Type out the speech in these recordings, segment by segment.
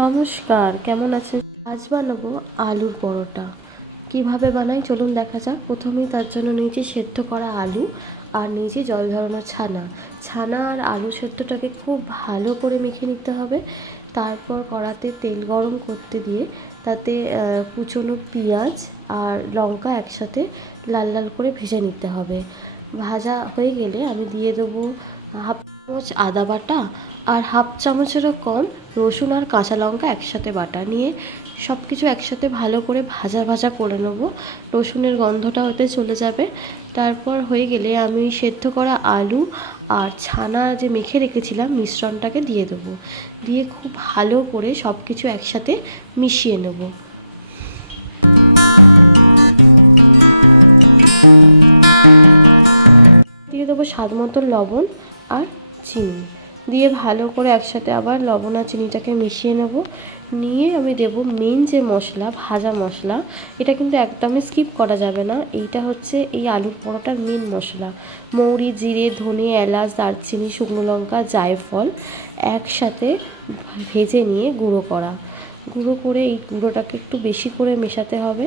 নমস্কার, কেমন আছেন? আজ বানাবো আলুর পরোটা। কিভাবে বানাই চলুন দেখা যাক। প্রথমেই তার জন্য নিয়েছি সেদ্ধ করা আলু আর নিয়েছি জল ঝরানো ছানা। ছানা আর আলু সেদ্ধটাকে খুব ভালো করে মেখে নিতে হবে। তারপর কড়াতে তেল গরম করতে দিয়ে তাতে কুচনো পেঁয়াজ আর লঙ্কা একসাথে লাল লাল করে ভেজে নিতে হবে। ভাজা হয়ে গেলে আমি দিয়ে দেবো হাফ চামচ আদা বাটা আর হাফ চামচেরও কম রসুন আর কাঁচা লঙ্কা একসাথে বাটা নিয়ে সব কিছু একসাথে ভালো করে ভাজা ভাজা করে নেবো। রসুনের গন্ধটা ওতে চলে যাবে। তারপর হয়ে গেলে আমি সেদ্ধ করা আলু আর ছানা যে মেখে রেখেছিলাম মিশ্রণটাকে দিয়ে দেবো। দিয়ে খুব ভালো করে সব কিছু একসাথে মিশিয়ে নেব। দিয়ে দেবো স্বাদ মতো লবণ আর চিনি, দিয়ে ভালো করে একসাথে আবার লবণ আর চিনিটাকে মিশিয়ে নেব। নিয়ে আমি দেবো মেন যে মশলা, ভাজা মশলা। এটা কিন্তু একদমই স্কিপ করা যাবে না। এইটা হচ্ছে এই আলু পরোটার মেন মশলা। মৌরি, জিরে, ধনে, এলাচ, দারচিনি, শুকনো লঙ্কা, জায়ফল একসাথে ভেজে নিয়ে গুঁড়ো করা। গুঁড়ো করে এই গুঁড়োটাকে একটু বেশি করে মেশাতে হবে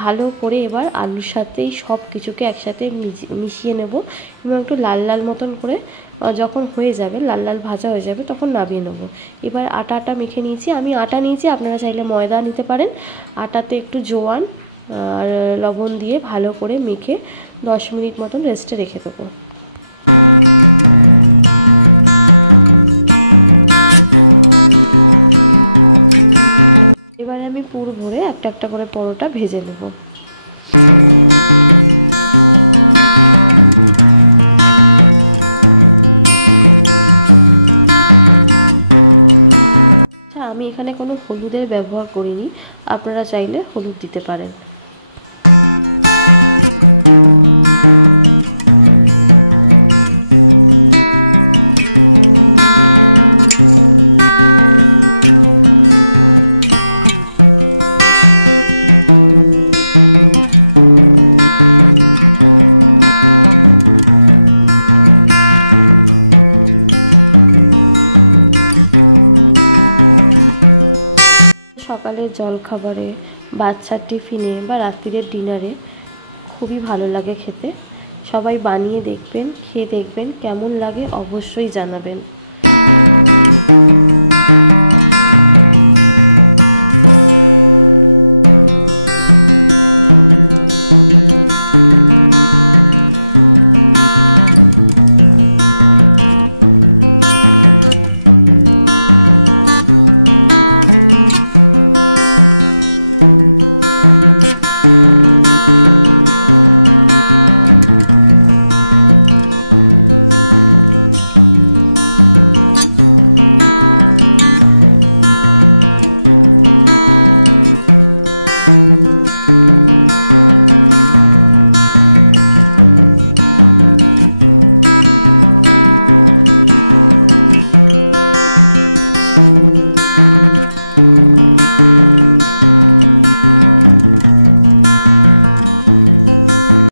ভালো করে। এবার আলুর সাথেই সব কিছুকে একসাথে মিশিয়ে নেব এবং একটু লাল লাল মতন করে যখন হয়ে যাবে, লাল লাল ভাজা হয়ে যাবে, তখন নামিয়ে নেব। এবার আটা মেখে নিয়েছি, আমি আটা নিয়েছি, আপনারা চাইলে ময়দা নিতে পারেন। আটাতে একটু জোয়ান আর লবণ দিয়ে ভালো করে মেখে 10 মিনিট মতন রেস্টে রেখে দেবো। এবারে আমি পুর ভরে একটা একটা করে পরোটা ভেজে নেব। আমি এখানে কোনো হলুদের ব্যবহার করিনি, আপনারা চাইলে হলুদ দিতে পারেন। সকালের জলখাবারে, বাচ্চার টিফিনে বা রাত্রিরের ডিনারে খুবই ভালো লাগে খেতে। সবাই বানিয়ে দেখবেন, খেয়ে দেখবেন কেমন লাগে, অবশ্যই জানাবেন।